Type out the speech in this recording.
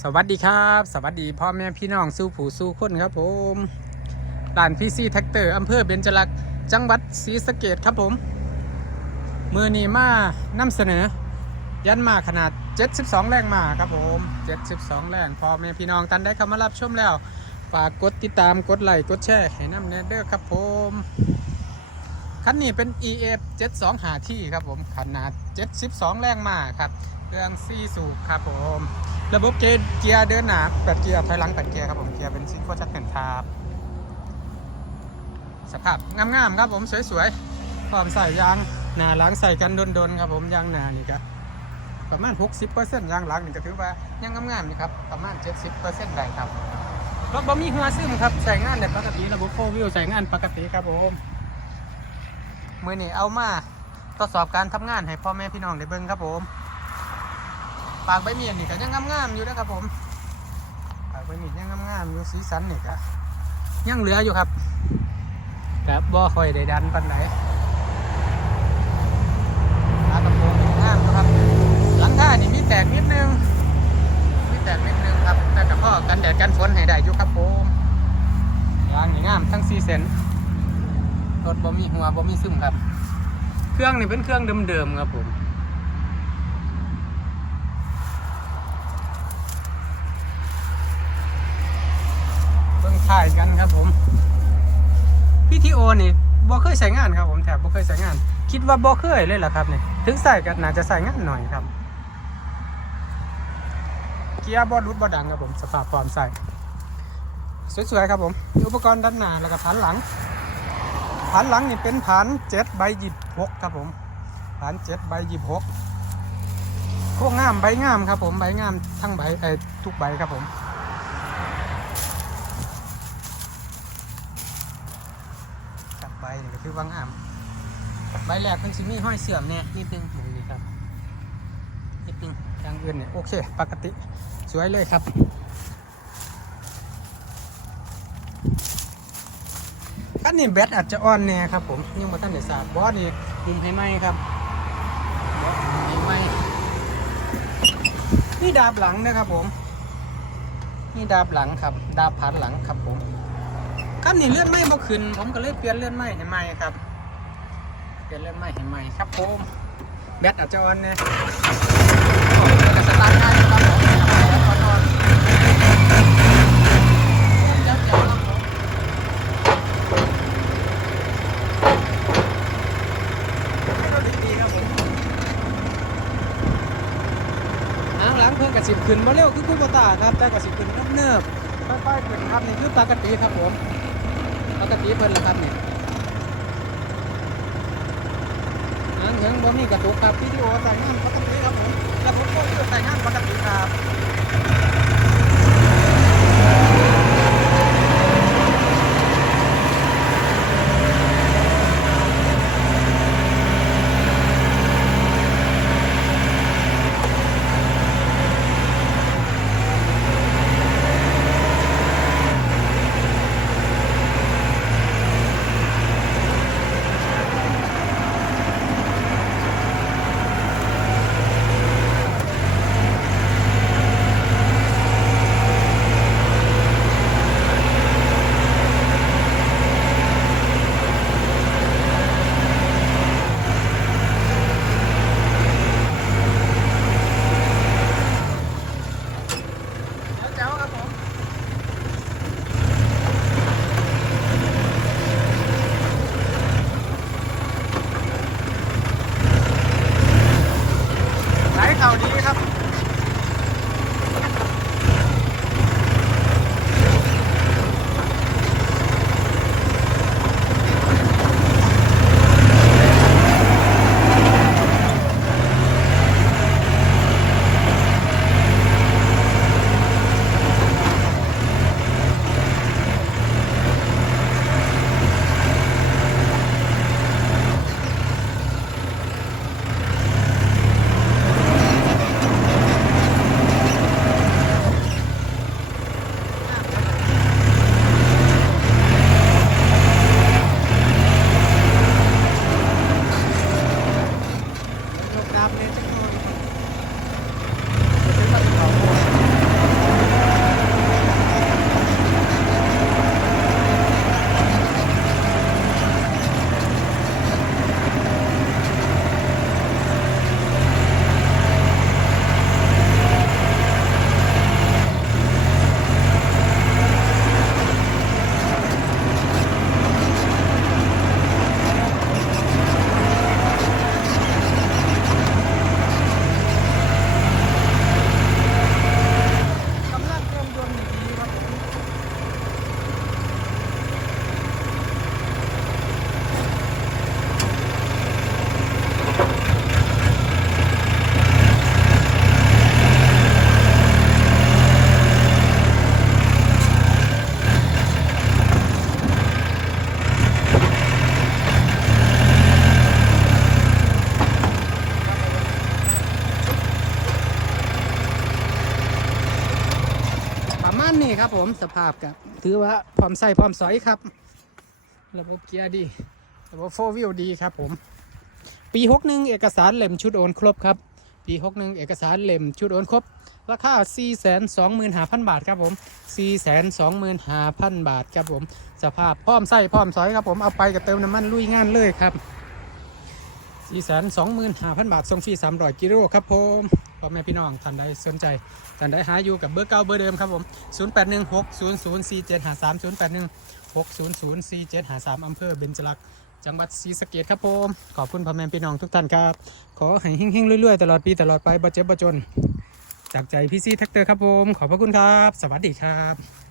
สวัสดีครับ สวัสดีพ่อแม่พี่น้องสู้ผู้สู้คนครับผมร้านพีซีแท็กเตอร์อำเภอเบญจลักษณ์จังหวัดศรีสะเกดครับผมมือนีมานำเสนอ ยันมาขนาด 72 แรงมาครับผม 72 แรงพ่อแม่พี่น้องท่านได้เข้ามารับชมแล้วฝากกดติดตามกดไลค์กดแชร์ให้น้ำเนเดอร์ครับผมคันนี้เป็น EF 72หาที่ครับผมขนาด 72 แรงมาครับเครื่อง4สูบครับผม ระบบเกียร์เดินหนาแปดเกียร์ถอยหลังแปดเกียร์ครับผมเกียร์เป็นซิงโคชัดเป็นครับสภาพงามๆครับผมสวยๆพร้อมใส่ยางหนาหลังใส่กันโดนๆครับผมยางหนานี่ก็ประมาณ 60%ยางหลังนี่ก็ถือว่ายังงามๆนี่ครับประมาณ 70%ได้ครับรถบ่มีหัวซึมครับใช้งานได้ปกติระบบโฟวิวใช้งานปกติครับผมมือนี้เอามาทดสอบการทำงานให้พ่อแม่พี่น้องได้เบิ่งครับผม ปากใบมีดนี่ก็ยังงามๆอยู่นะครับผมปากใบมีดยังงามๆอยู่สีสันนี่ก็ยังเหลืออยู่ครับแต่บ่ค่อยได้ดันปันไหนปลากระโปรงนี่งามนะครับ หลังคานี่มีแตกนิดนึงมีแตกนิดนึงครับ แต่กับพ่อกันแดดกันฝนให้ได้อยู่ครับผมยางนี่งามทั้งสี่เซนรถบ่มีหัวบ่มีซึมครับ เครื่องนี่เป็นเครื่องเดิมๆครับผม เบิ่ง ถ่ายกันครับผมพี่ทีโอนี่บ่เคยใช้งานครับผมแถบบ่เคยใช้งาน คิดว่าบ่เคยเลยล่ะครับเนี่ยถึงใส่ก็น่าจะใส่งานหน่อยครับเกียร์บ่รุดบ่ดังครับผมสภาพพร้อมใส่สวยๆครับผม อุปกรณ์ด้านหน้าแล้วก็ผันหลังผันหลังนี่เป็นผัน7ใบ26ครับผมผัน7ใบ26โค้งงามใบงามครับผมใบงามทั้งใบเอ้ทุกใบครับผม จับ ใบนี่ก็คือว่างามใบแรกมันสิมีห้อยเสื่อมเนี่ยนิดนึงนี่ครับนิดนึงอย่างอื่นเนี่ยโอเค ปกติสวยเลยครับคันนี้แบตอาจจะอ่อนแน่ครับผมยังมาท่านได้ทราบบอสนี่มุมให้ไหมครับบอสให้ไหมนี่ดาบหลังนะครับผม นี่ดาบหลังครับ ดาบผ่านหลังครับผม ครับนี่เลื่อนไม้บ่ขึ้นผมก็เลยเปลี่ยนเลื่อนไม้ให้ใหม่ครับ เปลี่ยนเลื่อนไม้ให้ใหม่ครับผมแบตอาจจะอ่อนเนี่ยแล้วก็สตาร์ทง่ายครับผมแล้วก็นอนเดี๋ยวๆครับผมให้รถดีๆครับผมหางหลังเพิ่งกระสิบขึ้นมาเร็วคือคุณโบตาครับแต่กระสิบขึ้นเนิบๆค่อยๆขึ้นครับนี่คือปกติครับผม ปกติเพิ่นละครับเนี่ยงานเถิงบ่มีกระตุกครับวิดีโอใส่งานปกติครับผมแล้วผมก็ใส่งานปกติครับ ณนี้ครับผมสภาพกับถือว่าพร้อมใส่พร้อมสอยครับ ระบบเกียร์ดี ระบบโฟวิลดีครับผม ปี61เอกสารเล่มชุดโอนครบครับ ปี61เอกสารเล่มชุดโอนครบ ราคา425,000 บาทครับผม425,000 บาทครับผม สภาพพร้อมใส่พร้อมสอยครับผมเอาไปกับเติมน้ำมันลุยงานเลยครับ425,000 บาทส่งฟรี300กิโลครับผม พ่อแม่พี่น้องท่านใดสนใจท่านใดหาอยู่กับเบอร์เก้าเบอร์เดิมครับผม 0816004753 0816004753อำเภอเบญจลักษณ์จังหวัดศรีสะเกษครับผมขอบคุณพ่อแม่พี่น้องทุกท่านครับ ขอให้เฮงๆเรื่อยๆ ตลอดปีตลอดไปบ่เจ็บบ่จน จากใจพี่ซีแท็กเตอร์ครับผม ขอบพระคุณครับ สวัสดีครับ